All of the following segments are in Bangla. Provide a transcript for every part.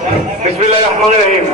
বিসমিল্লাহির রহমানির রহিম।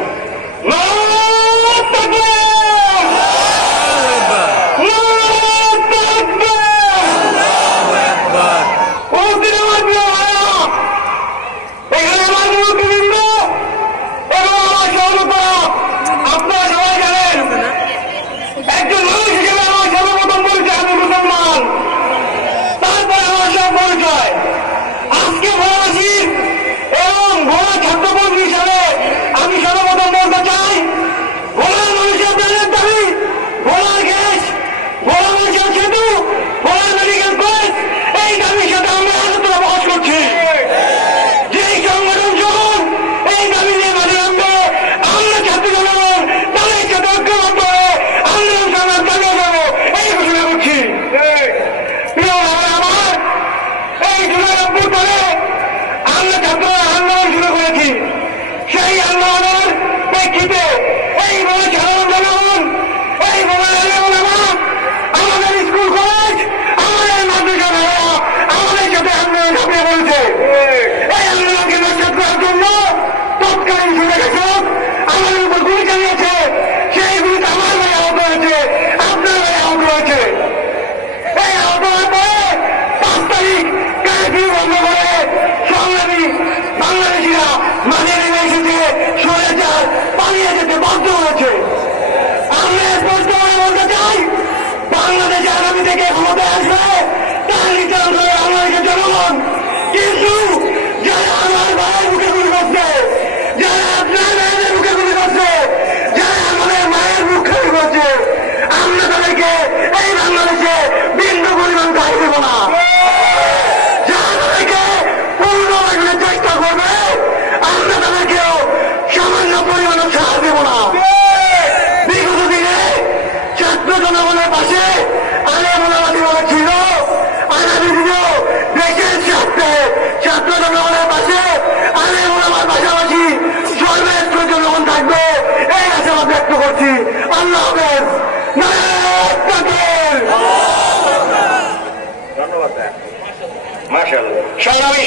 সেই আন্দোলনের প্রেক্ষিতে এই বলে সাধারণ জনগণ, এই বলে আমাদের স্কুল কলেজ, আমাদের মাদ্রাসা ভাইরা আমাদের সাথে আন্দোলন ঝাঁপিয়ে পড়েছে। এই আন্দোলনকে নস্যাৎ করার জন্য তৎকালীন সুরেখাসক আমাদের উপর গুলি চালিয়েছে। সেই গুলিতে আমার ভাই আহত হয়েছে, আপনার ভাই আহত হয়েছে। এই আহত হওয়ার পরে 5 তারিখ কারফিউ বন্ধ করে সংগ্রামী বাংলাদেশিরা মাঝে নেমে এসেছে, স্বৈরাচার পালিয়ে যেতে বাধ্য হয়েছে। আমরা স্পষ্ট করে বলতে চাই, বাংলাদেশে আগামী থেকে ক্ষমতায় আসবে তার নির্ধারণ করে বাংলাদেশের জনগণ। কিন্তু যারা আমার ভাইয়ের মুখে গুলি করছে, যারা আপনার ভাইয়ের মুখে গুলি করছে, যারা আমাদের মায়ের মুখ খালি করছে, আমরা তাদেরকে এই বাংলাদেশে বিন্দু পরিমাণ ঠাই দেব না। যারা তাদেরকে পুনর্বাসনের চেষ্টা করবে, আমরা তাদেরকেও সামান্য পরিমাণ ছাড় দেব না। বিগত দিনে ছাত্র জনগণের পাশে আলেমুলামাদি ছিল, আগামী দিনেও দেশের স্বার্থে ছাত্র জনগণের পাশে আলেমুলামার পাশাপাশি সর্বত্র জনগণ থাকবে, এই আশাবাদ ব্যক্ত করছি। আল্লাহ হাফেজ। ধন্যবাদ। মাশাআল্লাহ। সংগ্রামী